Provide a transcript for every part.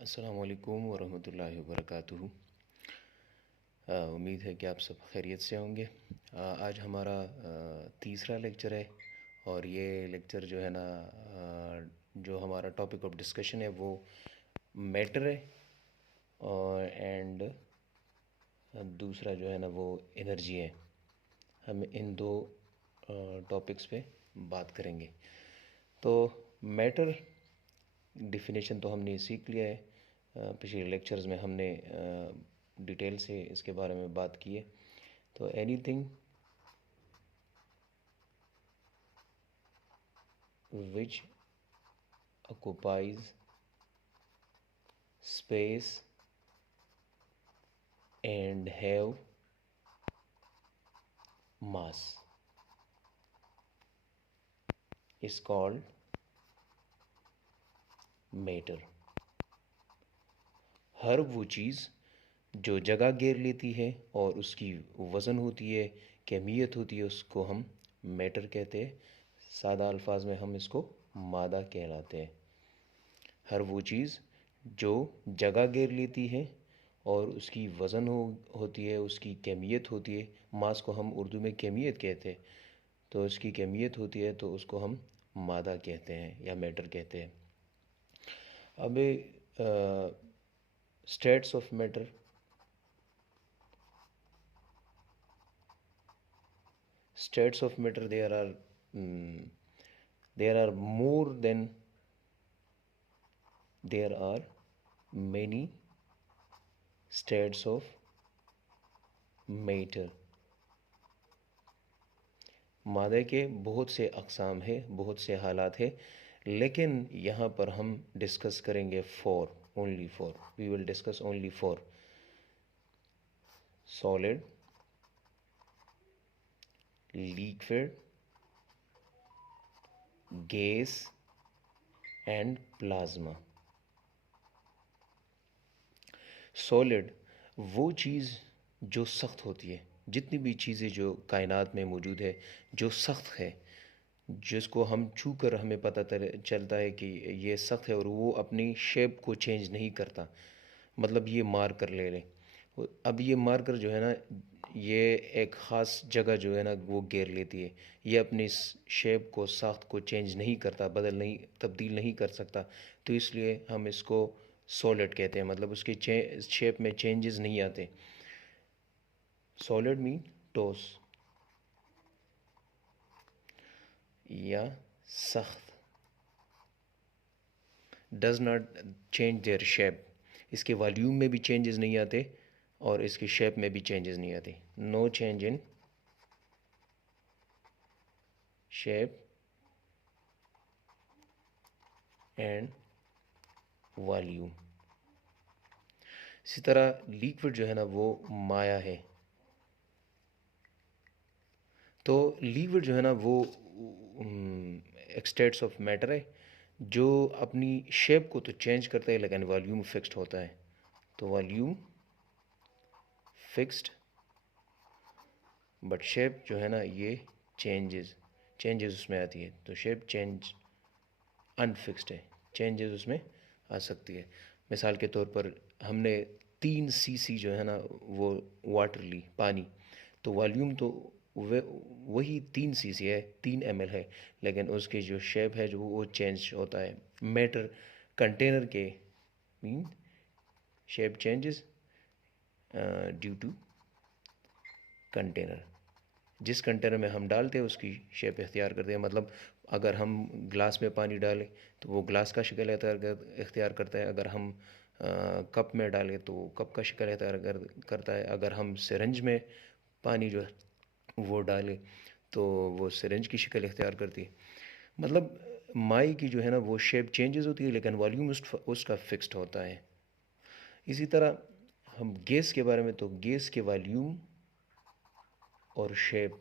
अस्सलामुअलैकुम वरहमतुल्लाहि वबरकातुहू। उम्मीद है कि आप सब खैरियत से होंगे। आज हमारा तीसरा लेक्चर है और ये लेक्चर जो है ना जो हमारा टॉपिक ऑफ डिस्कशन है वो मैटर है और एंड दूसरा जो है ना वो एनर्जी है। हम इन दो टॉपिक्स पे बात करेंगे। तो मैटर डिफिनेशन तो हमने सीख लिया है। पिछले लेक्चर्स में हमने डिटेल से इसके बारे में बात की है। तो anything which occupies space and have mass is called matter। हर वो चीज़ जो जगह घेर लेती है और उसकी वज़न होती है, कैमियत होती है, उसको हम मैटर कहते हैं। सादा अल्फाज में हम इसको मादा कहलाते हैं। हर वो चीज़ जो जगह घेर लेती है और उसकी वज़न होती है, उसकी कैमियत होती है। मास को हम उर्दू में कैमियत कहते हैं। तो उसकी कैमियत होती है तो उसको हम मादा कहते हैं या मैटर कहते हैं। अब states of matter, states of matter, there are more than there are many states of matter। मादे के बहुत से अक़साम है, बहुत से हालात है, लेकिन यहाँ पर हम डिस्कस करेंगे only four, we will discuss only four: solid, liquid, gas and plasma. Solid वो चीज़ जो सख्त होती है। जितनी भी चीज़ें जो कायनात में मौजूद है जो सख्त है, जिसको हम छू कर हमें पता चलता है कि ये सख्त है और वो अपनी शेप को चेंज नहीं करता। मतलब ये मार्कर ले लें, अब ये मार्कर जो है ना ये एक ख़ास जगह जो है ना वो घेर लेती है। ये अपनी शेप को, साख्त को चेंज नहीं करता, तब्दील नहीं कर सकता। तो इसलिए हम इसको सॉलिड कहते हैं। मतलब उसकी शेप में चेंजेस नहीं आते। सॉलिड मीन ठोस या सख्त, does not change their shape. इसके वॉल्यूम में भी चेंजेस नहीं आते और इसकी शेप में भी चेंजेस नहीं आते। No change in shape and volume. इसी तरह लिक्विड जो है ना वो माया है। तो लिक्विड जो है ना वो एक स्टेट्स ऑफ मैटर है जो अपनी शेप को तो चेंज करता है लेकिन वॉल्यूम फिक्स्ड होता है। तो वॉल्यूम फिक्स्ड बट शेप जो है ना ये चेंजेस उसमें आती है। तो शेप चेंज अनफिक्स्ड है, चेंजेस उसमें आ सकती है। मिसाल के तौर पर हमने 3 cc जो है ना वो वाटर ली, पानी, तो वॉल्यूम तो वही 3 cc है, 3 ml है, लेकिन उसकी जो शेप है जो वो चेंज होता है। मैटर कंटेनर के मीन shape changes due to container. जिस कंटेनर में हम डालते हैं उसकी शेप इख्तियार करते हैं। मतलब अगर हम ग्लास में पानी डालें तो वो ग्लास का शक्ल इख्तियार करता है। अगर हम कप में डालें तो कप का शक्ल इख्तियार करता है। अगर हम सिरंज में पानी जो है वो डालें तो वो सिरंज की शक्ल इख्तियार करती है। मतलब माई की जो है ना वो शेप चेंजेस होती है लेकिन वॉल्यूम उसका फिक्स्ड होता है। इसी तरह हम गैस के बारे में, तो गैस के वॉल्यूम और शेप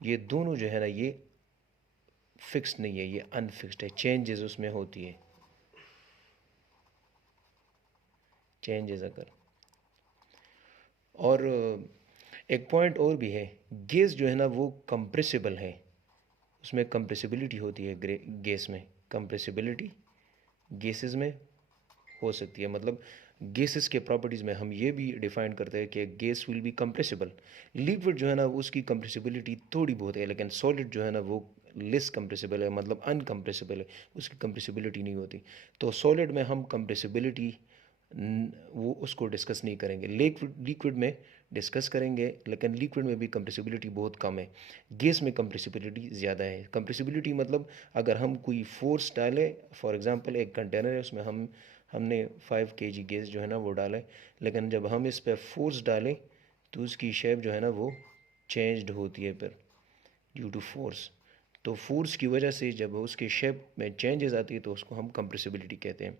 ये दोनों जो है ना ये फिक्स्ड नहीं है, ये अनफिक्स्ड है। चेंजेस उसमें होती है, चेंजेस अगर। और एक पॉइंट और भी है, गैस जो है ना वो कंप्रेसिबल है। उसमें कंप्रेसिबिलिटी होती है गैस में। कंप्रेसिबिलिटी गैसेस में हो सकती है। मतलब गैसेस के प्रॉपर्टीज़ में हम ये भी डिफाइन करते हैं कि gas will be compressible. Liquid जो है ना उसकी कंप्रेसिबिलिटी थोड़ी बहुत है, लेकिन सॉलिड जो है ना वो लेस कंप्रेसिबल है, मतलब अनकम्प्रेसिबल है, उसकी कंप्रेसिबिलिटी नहीं होती। तो सॉलिड में हम कंप्रेसिबिलिटी वो उसको डिस्कस नहीं करेंगे। लिक्विड लिक्विड में डिस्कस करेंगे, लेकिन लिक्विड में भी कंप्रेसिबिलिटी बहुत कम है। गैस में कंप्रेसिबिलिटी ज़्यादा है। कंप्रेसिबिलिटी मतलब अगर हम कोई फोर्स डालें, फॉर एग्जांपल एक कंटेनर है, उसमें हमने 5 kg गैस जो है ना वो डालें, लेकिन जब हम इस पर फोर्स डालें तो उसकी शेप जो है ना वो चेंज्ड होती है फिर, ड्यू टू फोर्स। तो फोर्स की वजह से जब उसके शेप में चेंजेस आती है तो उसको हम कंप्रेसिबिलिटी कहते हैं।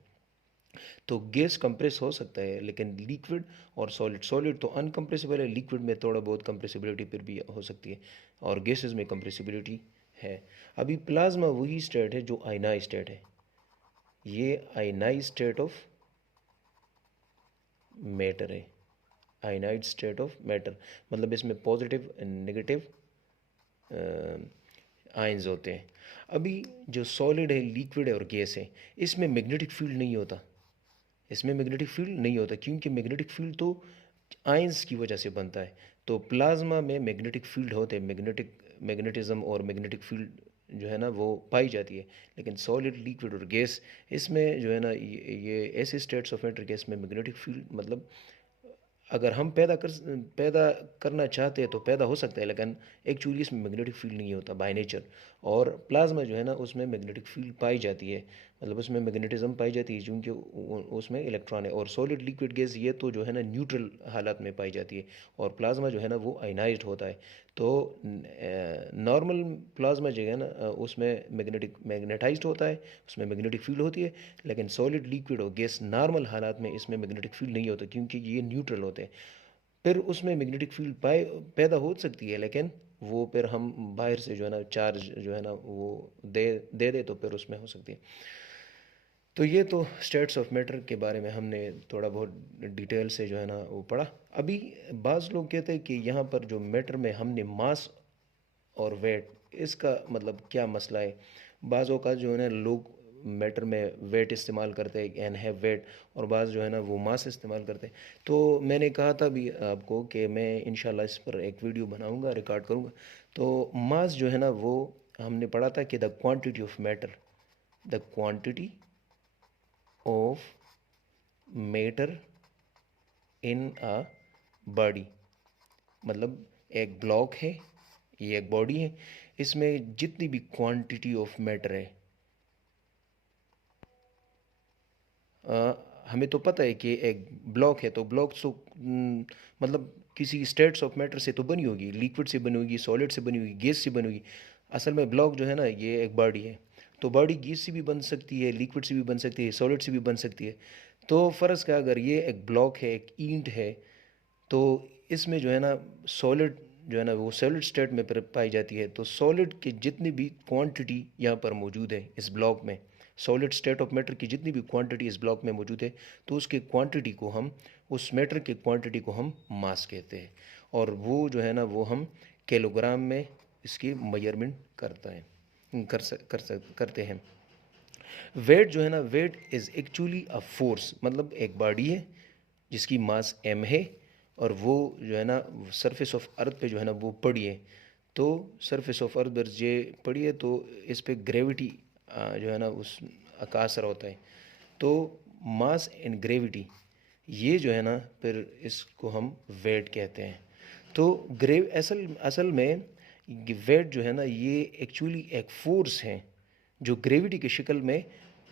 तो गैस कंप्रेस हो सकता है, लेकिन लिक्विड और सॉलिड तो अनकंप्रेसिबल है। लिक्विड में थोड़ा बहुत कंप्रेसिबिलिटी फिर भी हो सकती है, और गैसेस में कंप्रेसिबिलिटी है। अभी प्लाज्मा वही स्टेट है जो आयनाइज स्टेट है। ये आयनाइज स्टेट ऑफ मैटर है। आयनाइज स्टेट ऑफ मैटर मतलब इसमें पॉजिटिव एंड नेगेटिव आयंस होते हैं। अभी जो सॉलिड है, लिक्विड है और गैस है, इसमें मैग्नेटिक फील्ड नहीं होता। इसमें मैग्नेटिक फील्ड नहीं होता क्योंकि मैग्नेटिक फील्ड तो आयंस की वजह से बनता है। तो प्लाज्मा में मैग्नेटिक फील्ड होते हैं, मैग्नेटिज्म और मैग्नेटिक फील्ड जो है ना वो पाई जाती है। लेकिन सॉलिड, लिक्विड और गैस, इसमें जो है ना ये ऐसे स्टेट्स ऑफ मैटर, गैस में मैग्नेटिक फील्ड मतलब अगर हम पैदा करना चाहते हैं तो पैदा हो सकता है, लेकिन एक्चुअली इसमें मैग्नेटिक फील्ड नहीं होता बाय नेचर। और प्लाज्मा जो है ना उसमें मैग्नेटिक फील्ड पाई जाती है, मतलब उसमें मैग्नेटिज्म पाई जाती है क्योंकि उसमें इलेक्ट्रॉन है। और सॉलिड, लिक्विड, गैस ये तो जो है ना न्यूट्रल हालत में पाई जाती है, और प्लाज्मा जो है ना वो आयनाइज्ड होता है। तो नॉर्मल प्लाज्मा जो है ना उसमें मैग्नेटाइज्ड होता है, उसमें मैग्नेटिक फील्ड होती है। लेकिन सॉलिड, लिक्विड और गैस नॉर्मल हालात में इसमें मैग्नेटिक फील्ड नहीं होता क्योंकि ये न्यूट्रल होते हैं। फिर उसमें मैग्नेटिक फील्ड पैदा हो सकती है, लेकिन वो फिर हम बाहर से जो है ना चार्ज जो है ना वो दे तो फिर उसमें हो सकती है। तो ये तो स्टेट्स ऑफ मैटर के बारे में हमने थोड़ा बहुत डिटेल से जो है ना वो पढ़ा। अभी बाज़ लोग कहते हैं कि यहाँ पर जो मैटर में हमने मास और वेट, इसका मतलब क्या मसला है। बाज़ों का जो है ना लोग मैटर में वेट इस्तेमाल करते हैं एंड हैव वेट, और बाज़ जो है ना वो मास इस्तेमाल करते हैं। तो मैंने कहा था भी आपको कि मैं इंशाल्लाह इस पर एक वीडियो बनाऊंगा, रिकॉर्ड करूंगा। तो मास जो है ना वो हमने पढ़ा था कि the quantity of matter, the quantity of matter in a body, मतलब एक ब्लॉक है, ये एक बॉडी है, इसमें जितनी भी क्वांटिटी ऑफ मैटर है, हमें तो पता है कि एक ब्लॉक है तो ब्लॉक तो मतलब किसी स्टेट्स ऑफ मैटर से तो बनी होगी, लिक्विड से बनी होगी, सॉलिड से बनी होगी, गैस से बनी होगी। असल में ब्लॉक जो है ना ये एक बॉडी है। तो बॉडी गैस से भी बन सकती है, लिक्विड से भी बन सकती है, सॉलिड से भी बन सकती है। तो फ़र्ज़ का अगर ये एक ब्लॉक है, एक ईंट है, तो इसमें जो है ना सॉलिड जो है ना वो सॉलिड स्टेट में पाई जाती है। तो सॉलिड की जितनी भी क्वांटिटी यहाँ पर मौजूद है इस ब्लॉक में, सॉलिड स्टेट ऑफ मैटर की जितनी भी क्वांटिटी इस ब्लॉक में मौजूद है, तो उसके क्वांटिटी को हम, उस मैटर की क्वांटिटी को हम मास कहते हैं। और वो जो है ना वो हम किलोग्राम में इसकी मेजरमेंट करता है, करते हैं। वेट जो है ना, weight is actually a force, मतलब एक बॉडी है जिसकी मास m है, और वो जो है ना सरफेस ऑफ अर्थ पे जो है ना वो पड़ी है। तो सरफेस ऑफ अर्थ पर ये पड़ी है तो इस पे ग्रेविटी जो है ना उस का असर होता है। तो मास एंड ग्रेविटी, ये जो है ना फिर इसको हम वेट कहते हैं। तो असल असल में वेट जो है ना ये एक्चुअली एक फोर्स है जो ग्रेविटी की शक्ल में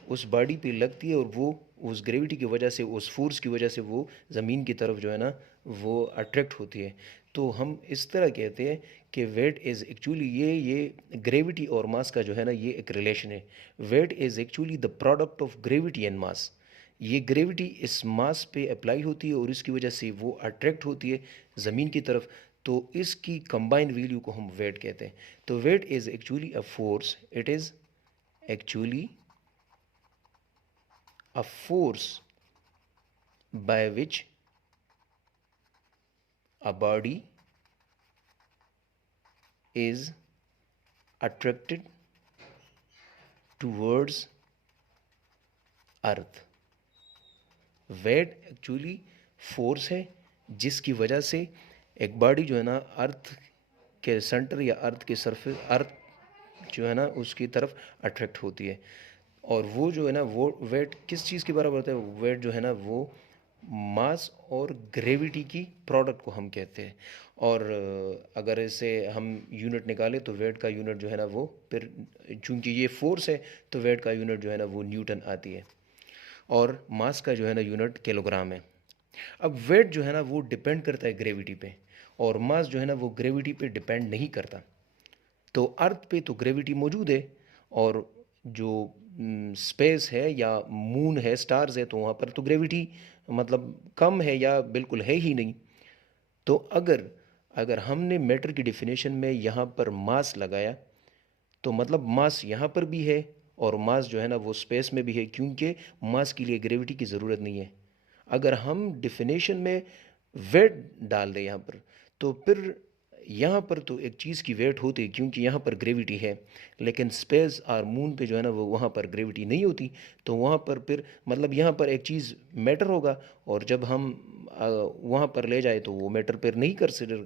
उस बॉडी पे लगती है, और वो उस ग्रेविटी की वजह से, उस फोर्स की वजह से वो ज़मीन की तरफ जो है ना वो अट्रैक्ट होती है। तो हम इस तरह कहते हैं कि वेट इज़ एक्चुअली ये ग्रेविटी और मास का जो है ना ये एक रिलेशन है। Weight is actually the product of gravity and mass. ये ग्रेविटी इस मास पे अप्लाई होती है और इसकी वजह से वो अट्रैक्ट होती है ज़मीन की तरफ। तो इसकी कंबाइंड वैल्यू को हम वेट कहते हैं। तो weight is actually a force, it is actually a force by which a body is attracted towards earth. Weight actually force है जिसकी वजह से एक बॉडी जो है ना अर्थ के सेंटर या अर्थ के सरफेस, अर्थ जो है ना उसकी तरफ अट्रैक्ट होती है। और वो जो है ना वो वेट किस चीज़ के बराबर होता है? वेट जो है ना वो मास और ग्रेविटी की प्रोडक्ट को हम कहते हैं। और अगर इसे हम यूनिट निकालें तो वेट का यूनिट जो है ना वो फिर, चूंकि ये फोर्स है तो वेट का यूनिट जो है ना वो न्यूटन आती है, और मास का जो है ना यूनिट किलोग्राम है। अब वेट जो है ना वो डिपेंड करता है ग्रेविटी पे, और मास जो है ना वो ग्रेविटी पे डिपेंड नहीं करता। तो अर्थ पे तो ग्रेविटी मौजूद है, और जो स्पेस है या मून है, स्टार्स है, तो वहाँ पर तो ग्रेविटी मतलब कम है या बिल्कुल है ही नहीं। तो अगर अगर हमने मैटर की डेफिनेशन में यहाँ पर मास लगाया, तो मतलब मास यहाँ पर भी है और मास जो है ना वो स्पेस में भी है, क्योंकि मास के लिए ग्रेविटी की ज़रूरत नहीं है। अगर हम डिफिनेशन में वेट डाल दें यहाँ पर, तो फिर यहाँ पर तो एक चीज़ की वेट होती है क्योंकि यहाँ पर ग्रेविटी है, लेकिन स्पेस और मून पे जो है ना वो वहाँ पर ग्रेविटी नहीं होती। तो वहाँ पर फिर मतलब यहाँ पर एक चीज़ मैटर होगा, और जब हम वहाँ पर ले जाए तो वो मैटर पर नहीं कंसिडर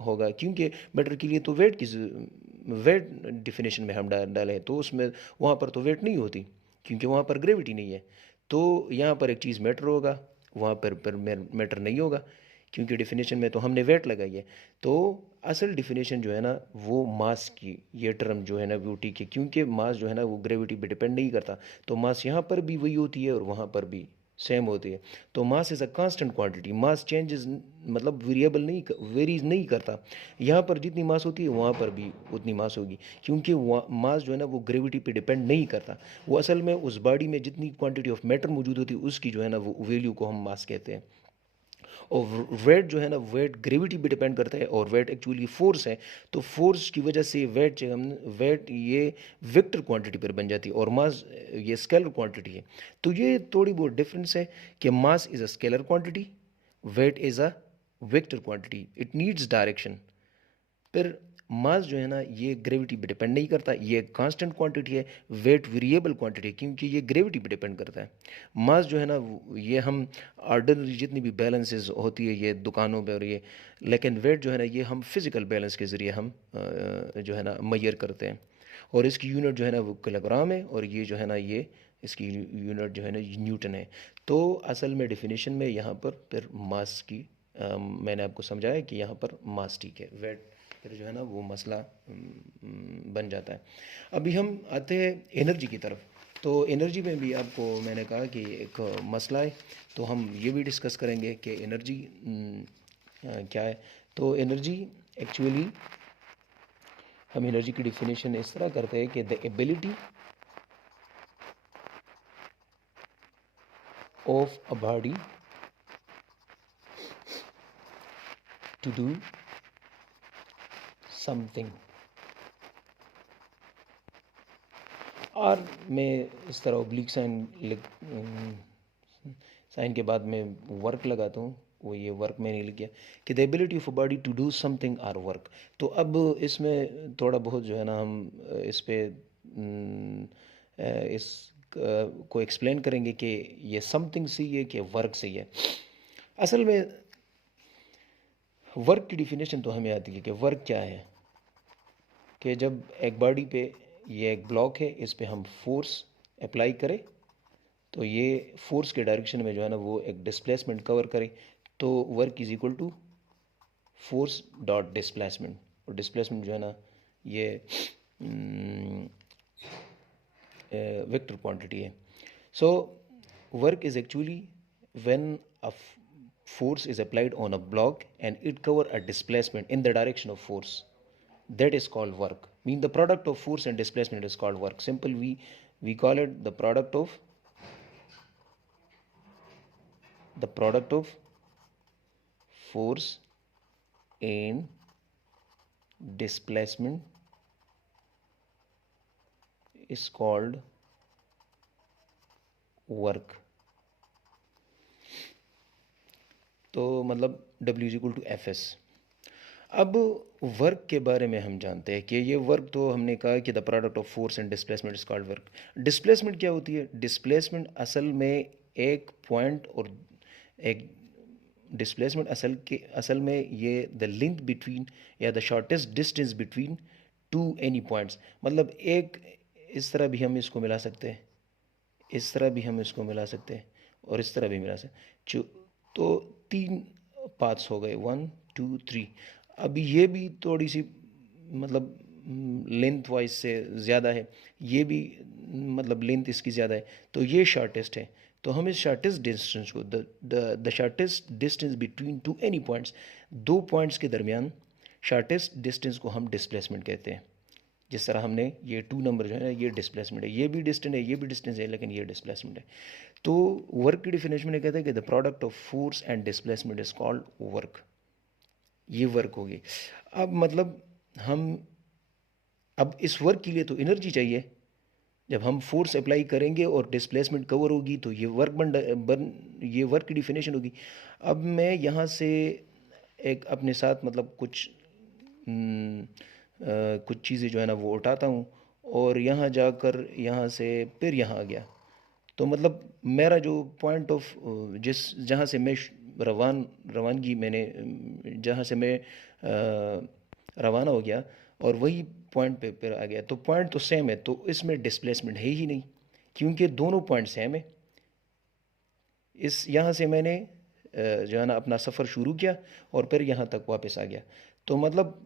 होगा, क्योंकि मैटर के लिए तो वेट डिफिनेशन में हम डालें तो उसमें वहाँ पर तो वेट नहीं होती, क्योंकि वहाँ पर ग्रेविटी नहीं है। तो यहाँ पर एक चीज़ मैटर होगा, वहाँ पर मैटर नहीं होगा, क्योंकि डिफिनेशन में तो हमने वेट लगाई है। तो असल डिफिनेशन जो है ना वो मास की, ये टर्म जो है ना वो ठीक है, क्योंकि मास जो है ना वो ग्रेविटी पे डिपेंड नहीं करता। तो मास यहाँ पर भी वही होती है और वहाँ पर भी सेम होती है। तो मास is a constant quantity, mass changes मतलब वेरिएबल नहीं, वेरीज नहीं करता। यहाँ पर जितनी मास होती है वहाँ पर भी उतनी मास होगी, क्योंकि मास जो है ना वो ग्रेविटी पे डिपेंड नहीं करता। वो असल में उस बॉडी में जितनी क्वांटिटी ऑफ मैटर मौजूद होती है उसकी जो है ना वो वैल्यू को हम मास कहते हैं। और वेट जो है ना वेट ग्रेविटी पे डिपेंड करता है, और वेट एक्चुअली फोर्स है। तो फोर्स की वजह से वेट ये वेक्टर क्वांटिटी पर बन जाती है, और मास ये स्केलर क्वांटिटी है। तो ये थोड़ी बहुत डिफरेंस है कि mass is a scalar quantity, weight is a vector quantity, it needs direction. फिर मास जो है ना ये ग्रेविटी पे डिपेंड नहीं करता, ये कांस्टेंट क्वांटिटी है। वेट वेरिएबल क्वांटिटी है क्योंकि ये ग्रेविटी पे डिपेंड करता है। मास जो है ना ये हम ऑर्डिनरी जितनी भी बैलेंसेस होती है ये दुकानों पे और ये, लेकिन वेट जो है ना ये हम फिजिकल बैलेंस के ज़रिए हम जो है ना मैयर करते हैं। और इसकी यूनिट जो है ना वो किलोग्राम है, और ये जो है ना ये इसकी यूनिट जो है ना ये न्यूटन है। तो असल में डिफिनेशन में यहाँ पर फिर मास की मैंने आपको समझाया कि यहाँ पर मास ठीक है, वेट फिर जो है ना वो मसला बन जाता है। अभी हम आते हैं एनर्जी की तरफ। तो एनर्जी में भी आपको मैंने कहा कि एक मसला है, तो हम ये भी डिस्कस करेंगे कि एनर्जी क्या है। तो एनर्जी एक्चुअली हम एनर्जी की डिफिनेशन इस तरह करते हैं कि the ability of a body to do something. और मैं इस तरह ओब्लिक साइन के बाद में वर्क लगाता हूँ, वो ये वर्क मैंने लिख किया कि the ability of a body to do something or work. तो अब इसमें थोड़ा बहुत जो है ना हम इस पे इस को एक्सप्लेन करेंगे कि ये समथिंग सही है कि वर्क सही है। असल में वर्क की डिफिनेशन तो हमें आती है कि वर्क क्या है, कि जब एक बॉडी पे ये एक ब्लॉक है, इस पे हम फोर्स अप्लाई करें तो ये फोर्स के डायरेक्शन में जो है ना वो एक डिस्प्लेसमेंट कवर करे, तो work is equal to force dot displacement. और डिस्प्लेसमेंट जो है ना ये वेक्टर क्वांटिटी है। So work is actually when a force is applied on a block and it cover a displacement in the direction of force, that is called work. Mean the product of force and displacement is called work. Simple, we call it the product of force and displacement is called work. तो मतलब W is equal to F S. अब work के बारे में हम जानते हैं कि ये वर्क तो हमने कहा कि the product of force and displacement is called work. Displacement क्या होती है? डिस्प्लेसमेंट असल में एक पॉइंट और एक डिस्प्लेसमेंट असल में ये द लेंथ बिटवीन या the shortest distance between two any points, मतलब एक इस तरह भी हम इसको मिला सकते हैं, इस तरह भी हम इसको मिला सकते हैं और इस तरह भी मिला सकते। तो 3 पाथ्स हो गए, 1 2 3। अभी ये भी थोड़ी सी मतलब लेंथ वाइज से ज़्यादा है, ये भी मतलब लेंथ इसकी ज़्यादा है, तो ये शॉर्टेस्ट है। तो हम इस शॉर्टेस्ट डिस्टेंस को the shortest distance between two any points, दो पॉइंट्स के दरमियान शॉर्टेस्ट डिस्टेंस को हम डिस्प्लेसमेंट कहते हैं। जिस तरह हमने ये 2 नंबर जो है ना, ये डिस्प्लेसमेंट है, ये भी डिस्टेंस है, ये भी डिस्टेंस है, लेकिन ये डिस्प्लेसमेंट है। तो वर्क की डिफिनेशन में कहते हैं कि the product of force and displacement is called work. ये वर्क होगी। अब मतलब हम अब इस वर्क के लिए तो एनर्जी चाहिए। जब हम फोर्स अप्लाई करेंगे और डिस्प्लेसमेंट कवर होगी तो ये वर्क ये वर्क की डिफिनेशन होगी। अब मैं यहाँ से एक अपने साथ मतलब कुछ चीज़ें जो है ना वो उठाता हूँ और यहाँ जाकर यहाँ से फिर यहाँ आ गया। तो मतलब मेरा जो पॉइंट ऑफ जिस जहाँ से मैं रवानगी मैंने जहाँ से मैं रवाना हो गया और वही पॉइंट पे फिर आ गया, तो पॉइंट तो सेम है, तो इसमें डिस्प्लेसमेंट है ही नहीं क्योंकि दोनों पॉइंट सेम है। इस यहाँ से मैंने जो है ना अपना सफ़र शुरू किया और फिर यहाँ तक वापस आ गया, तो मतलब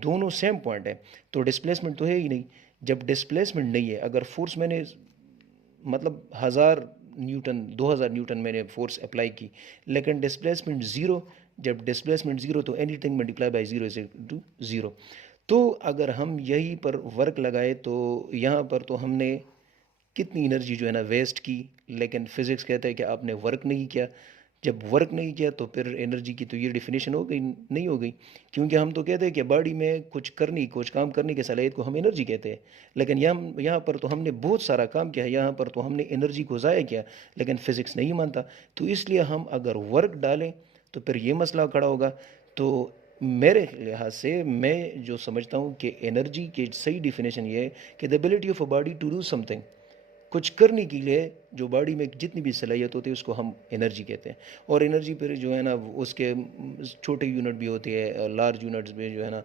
दोनों सेम पॉइंट है, तो डिस्प्लेसमेंट तो है ही नहीं। जब डिस्प्लेसमेंट नहीं है, अगर फोर्स मैंने मतलब 1000 न्यूटन 2000 न्यूटन मैंने फोर्स अप्लाई की, लेकिन डिस्प्लेसमेंट ज़ीरो, जब डिस्प्लेसमेंट ज़ीरो तो anything multiply by zero is to zero. तो अगर हम यहीं पर वर्क लगाए तो यहाँ पर तो हमने कितनी एनर्जी जो है ना वेस्ट की, लेकिन फिज़िक्स कहता है कि आपने वर्क नहीं किया। जब वर्क नहीं किया तो फिर एनर्जी की तो ये डिफिनेशन हो गई नहीं हो गई, क्योंकि हम तो कहते हैं कि बॉडी में कुछ काम करने की सलाहियत को हम एनर्जी कहते हैं, लेकिन यहाँ पर तो हमने बहुत सारा काम किया है, यहाँ पर तो हमने एनर्जी को ज़ाया किया, लेकिन फिज़िक्स नहीं मानता। तो इसलिए हम अगर वर्क डालें तो फिर ये मसला खड़ा होगा। तो मेरे लिहाज से मैं जो समझता हूँ कि एनर्जी की सही डिफिनेशन ये है कि the ability of a body to do something, कुछ करने के लिए जो बॉडी में जितनी भी सलाहियत होती है उसको हम एनर्जी कहते हैं। और एनर्जी फिर जो है ना उसके छोटे यूनिट भी होते हैं, लार्ज यूनिट्स में जो है ना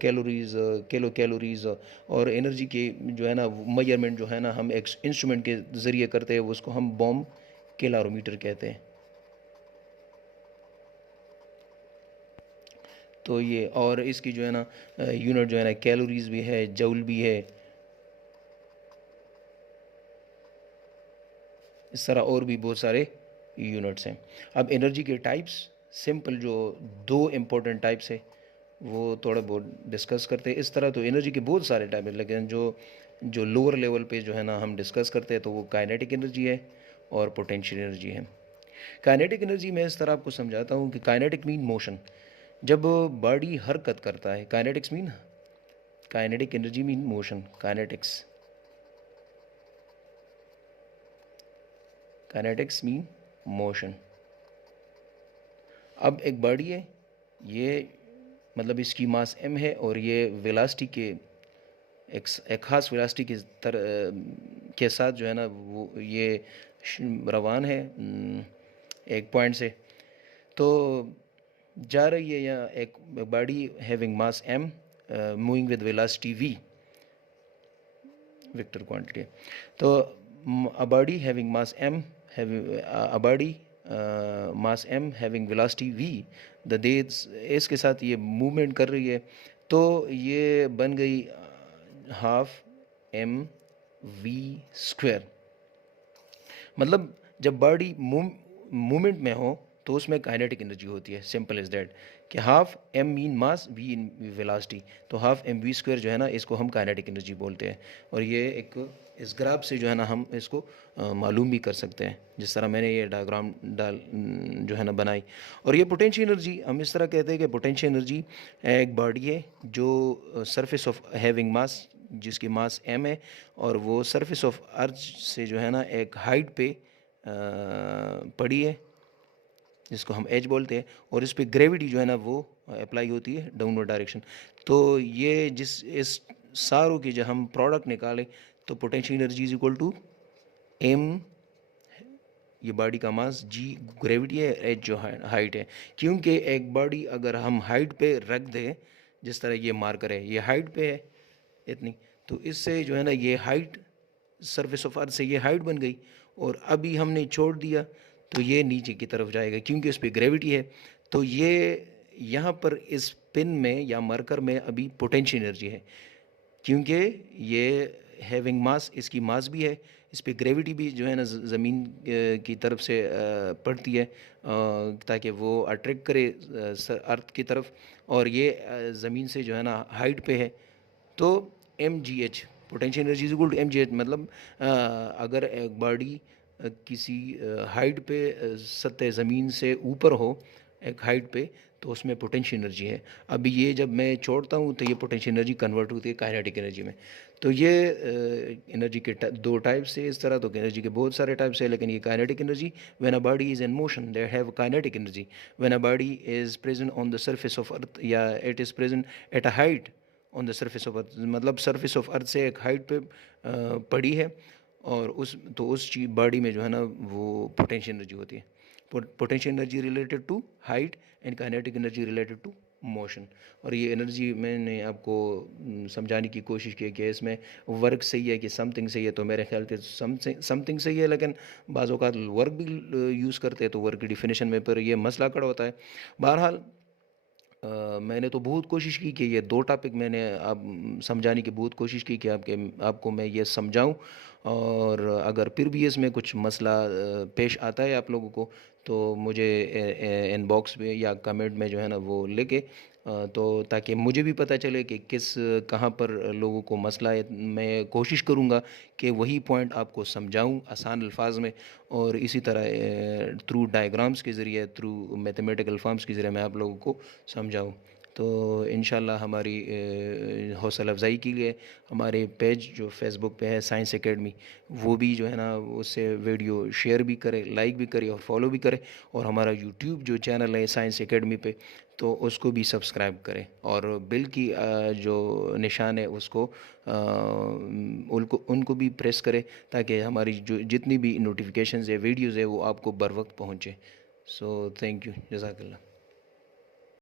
कैलोरीज, कैलोरीज, और एनर्जी के जो है ना मेजरमेंट जो है ना हम एक इंस्ट्रूमेंट के ज़रिए करते हैं, उसको हम बॉम्ब कैलोरीमीटर कहते हैं। तो ये और इसकी जो है ना यूनिट जो है ना कैलोरीज भी है, जूल भी है, इस तरह और भी बहुत सारे यूनिट्स हैं। अब एनर्जी के टाइप्स, सिंपल जो दो इम्पोर्टेंट टाइप्स है वो थोड़ा बहुत डिस्कस करते हैं। इस तरह तो एनर्जी के बहुत सारे टाइप हैं, लेकिन जो जो लोअर लेवल पे जो है ना हम डिस्कस करते हैं तो वो काइनेटिक एनर्जी है और पोटेंशियल एनर्जी है। काइनेटिक एनर्जी मैं इस तरह आपको समझाता हूँ कि काइनेटिक मीन मोशन, जब बॉडी हरकत करता है, kinetic energy mean motion, kinetics mean motion. अब एक बॉडी है, ये मतलब इसकी मास m है और ये वेलासिटी के एक ख़ास वेलासिटी के साथ जो है ना वो ये रवान है एक पॉइंट से, तो जा रही है। या एक body having mass m moving with velocity v, vector quantity. तो a body having mass m a body mass m having velocity v, the days इसके साथ ये मूवमेंट कर रही है, तो ये बन गई हाफ m v स्क्वायर। मतलब जब बॉडी मूवमेंट में हो तो उसमें काइनेटिक एनर्जी होती है, सिंपल इज दैट, कि half m mean mass v in velocity, तो हाफ m v स्क्वायर जो है ना इसको हम काइनेटिक एनर्जी बोलते हैं। और ये एक इस ग्राफ से जो है ना हम इसको मालूम भी कर सकते हैं, जिस तरह मैंने ये डायग्राम जो है ना बनाई। और ये पोटेंशियल एनर्जी हम इस तरह कहते हैं कि पोटेंशियल एनर्जी एक बॉडी है जो सरफेस ऑफ हैविंग मास, जिसकी मास m है, और वो सरफेस ऑफ अर्थ से जो है ना एक हाइट पे पड़ी है जिसको हम एच बोलते हैं, और इस पे ग्रेविटी जो है ना वो अप्लाई होती है डाउनवर्ड डायरेक्शन। तो ये इस सारों की जब हम प्रोडक्ट निकालें तो potential energy is equal to m ये बॉडी का मास, जी ग्रेविटी है, एच जो हाइट है। क्योंकि एक बॉडी अगर हम हाइट पे रख दें, जिस तरह ये मार्कर है, ये हाइट पे है इतनी, तो इससे जो है ना ये हाइट सरफेस ऑफ अर्थ से ये हाइट बन गई, और अभी हमने छोड़ दिया तो ये नीचे की तरफ जाएगा क्योंकि उस पर ग्रेविटी है। तो ये यहाँ पर इस पिन में या मार्कर में अभी पोटेंशियल एनर्जी है, क्योंकि ये हैविंग मास, इसकी मास भी है, इस पे ग्रेविटी भी जो है ना ज़मीन की तरफ से पड़ती है, ताकि वो अट्रैक्ट करे अर्थ की तरफ, और ये ज़मीन से जो है ना हाइट पे है। तो m g h, potential energy is equal to m g h. मतलब अगर एक बॉडी किसी हाइट पे सतह ज़मीन से ऊपर हो, एक हाइट पे, तो उसमें पोटेंशियल एनर्जी है। अभी ये जब मैं छोड़ता हूँ तो ये पोटेंशियल एनर्जी कन्वर्ट होती है काइनेटिक एनर्जी में। तो ये एनर्जी के दो टाइप्स है इस तरह, तो एनर्जी के बहुत सारे टाइप्स है, लेकिन ये kinetic energy, when a body is in motion they have kinetic energy, when a body is present on the surface of earth या it is present at a height on the surface of earth, मतलब surface of अर्थ से एक height पे पड़ी है, और उस चीज बॉडी में जो है ना वो पोटेंशियल एनर्जी होती है। Potential energy related to height and kinetic energy related to motion. और ये एनर्जी मैंने आपको समझाने की कोशिश की कि इसमें वर्क सही है कि समथिंग सही है, तो मेरे ख्याल से समथिंग सही है, लेकिन बाज़ औक़ात वर्क भी यूज़ करते हैं, तो वर्क की डिफिनेशन में पर ये मसला खड़ा होता है। बहरहाल मैंने तो बहुत कोशिश की कि ये दो टॉपिक मैंने आप समझाने की बहुत कोशिश की कि आपको मैं ये समझाऊं, और अगर फिर भी इसमें कुछ मसला पेश आता है आप लोगों को, तो मुझे इनबॉक्स में या कमेंट में जो है ना वो लेके, तो ताकि मुझे भी पता चले कि किस कहाँ पर लोगों को मसला है। मैं कोशिश करूँगा कि वही पॉइंट आपको समझाऊं आसान अल्फाज में, और इसी तरह थ्रू डायग्राम्स के ज़रिए, थ्रू मैथमेटिकल फॉर्म्स के ज़रिए मैं आप लोगों को समझाऊं। तो इंशाल्लाह हमारी हौसला अफजाई के लिए हमारे पेज जो फेसबुक पे है साइंस एकेडमी, वो भी जो है ना उससे वीडियो शेयर भी करें, लाइक भी करें और फॉलो भी करें, और हमारा यूट्यूब जो चैनल है साइंस एकेडमी पे, तो उसको भी सब्सक्राइब करें, और बिल की जो निशान है उसको उनको भी प्रेस करें, ताकि हमारी जो जितनी भी नोटिफिकेशंस है, वीडियोज़ है, वो आपको बर वक्त पहुँचे। सो थैंक यू, जज़ाकल्लाह।